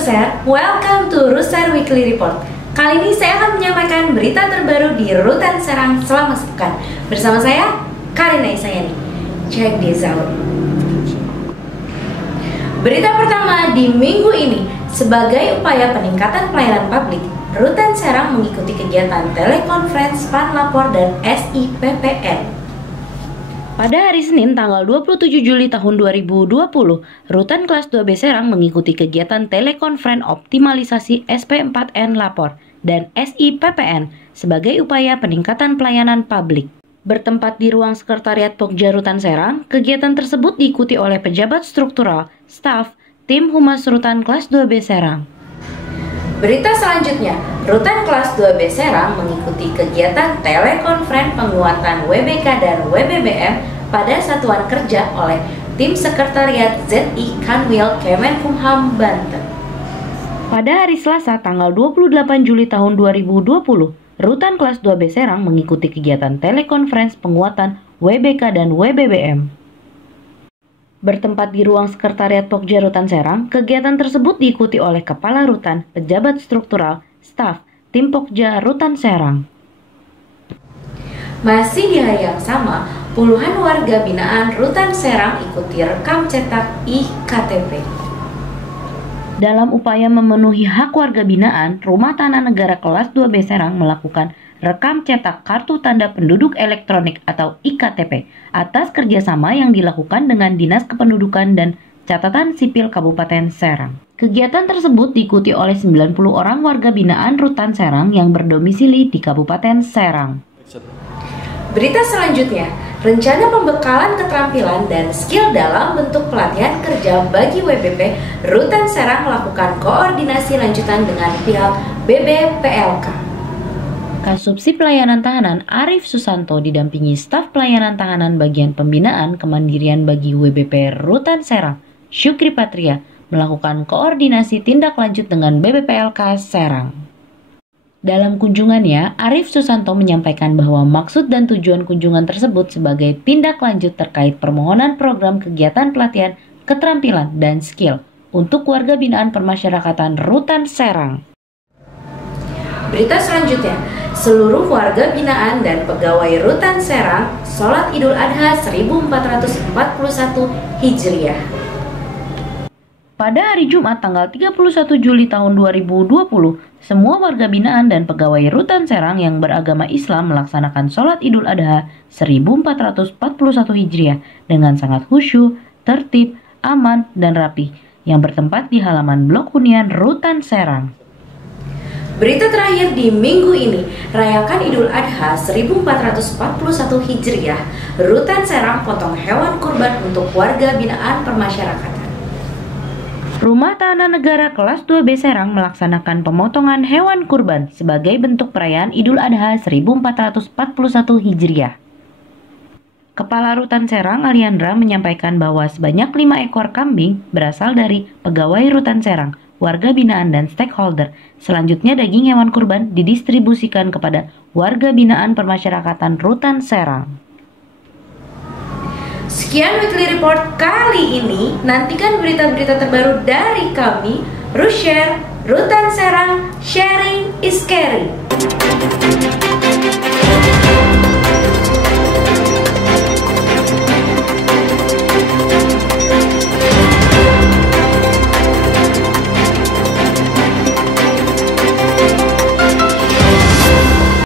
Ruser, welcome to Ruser Weekly Report. Kali ini saya akan menyampaikan berita terbaru di Rutan Serang selama sepekan. Bersama saya, Karina Isayani. Check this out. Berita pertama di minggu ini, sebagai upaya peningkatan pelayanan publik, Rutan Serang mengikuti kegiatan telekonferensi Panlapor dan SIPPN. Pada hari Senin tanggal 27 Juli tahun 2020, Rutan Kelas 2B Serang mengikuti kegiatan telekonferensi optimalisasi SP4N Lapor dan SIPPN sebagai upaya peningkatan pelayanan publik. Bertempat di ruang sekretariat Pokja Rutan Serang, kegiatan tersebut diikuti oleh pejabat struktural, staf, tim Humas Rutan Kelas 2B Serang. Berita selanjutnya, Rutan Kelas 2B Serang mengikuti kegiatan telekonferensi penguatan WBK dan WBBM pada satuan kerja oleh tim sekretariat ZI Kanwil Kemenkumham Banten. Pada hari Selasa tanggal 28 Juli tahun 2020, Rutan Kelas 2B Serang mengikuti kegiatan telekonferensi penguatan WBK dan WBBM. Bertempat di ruang sekretariat Pokja Rutan Serang, kegiatan tersebut diikuti oleh Kepala Rutan, pejabat struktural, staf, tim Pokja Rutan Serang. Masih di hari yang sama, puluhan warga binaan Rutan Serang ikuti rekam cetak IKTP. Dalam upaya memenuhi hak warga binaan, Rumah Tanah Negara Kelas 2B Serang melakukan rekam cetak kartu tanda penduduk elektronik atau IKTP atas kerjasama yang dilakukan dengan Dinas Kependudukan dan Catatan Sipil Kabupaten Serang. Kegiatan tersebut diikuti oleh 90 orang warga binaan Rutan Serang yang berdomisili di Kabupaten Serang. Berita selanjutnya, rencana pembekalan keterampilan dan skill dalam bentuk pelatihan kerja bagi WBP, Rutan Serang melakukan koordinasi lanjutan dengan pihak BBPLK. Kasubsi Pelayanan Tahanan Arif Susanto didampingi staf pelayanan tahanan bagian pembinaan kemandirian bagi WBP Rutan Serang, Syukri Patria, melakukan koordinasi tindak lanjut dengan BBPLK Serang. Dalam kunjungannya, Arif Susanto menyampaikan bahwa maksud dan tujuan kunjungan tersebut sebagai tindak lanjut terkait permohonan program kegiatan pelatihan keterampilan dan skill untuk warga binaan permasyarakatan Rutan Serang. Berita selanjutnya, seluruh warga binaan dan pegawai Rutan Serang sholat Idul Adha 1441 Hijriah. Pada hari Jumat tanggal 31 Juli tahun 2020, semua warga binaan dan pegawai Rutan Serang yang beragama Islam melaksanakan sholat Idul Adha 1441 Hijriah dengan sangat khusyuk, tertib, aman, dan rapi yang bertempat di halaman Blok Hunian Rutan Serang. Berita terakhir di minggu ini, rayakan Idul Adha 1441 Hijriah, Rutan Serang potong hewan kurban untuk warga binaan permasyarakatan. Rumah Tanah Negara Kelas 2B Serang melaksanakan pemotongan hewan kurban sebagai bentuk perayaan Idul Adha 1441 Hijriah. Kepala Rutan Serang Aliandra menyampaikan bahwa sebanyak 5 ekor kambing berasal dari pegawai Rutan Serang, warga binaan dan stakeholder. Selanjutnya daging hewan kurban didistribusikan kepada warga binaan permasyarakatan Rutan Serang. Sekian Weekly Report kali ini. Nantikan berita-berita terbaru dari kami, Rushare, Rutan Serang, sharing is caring.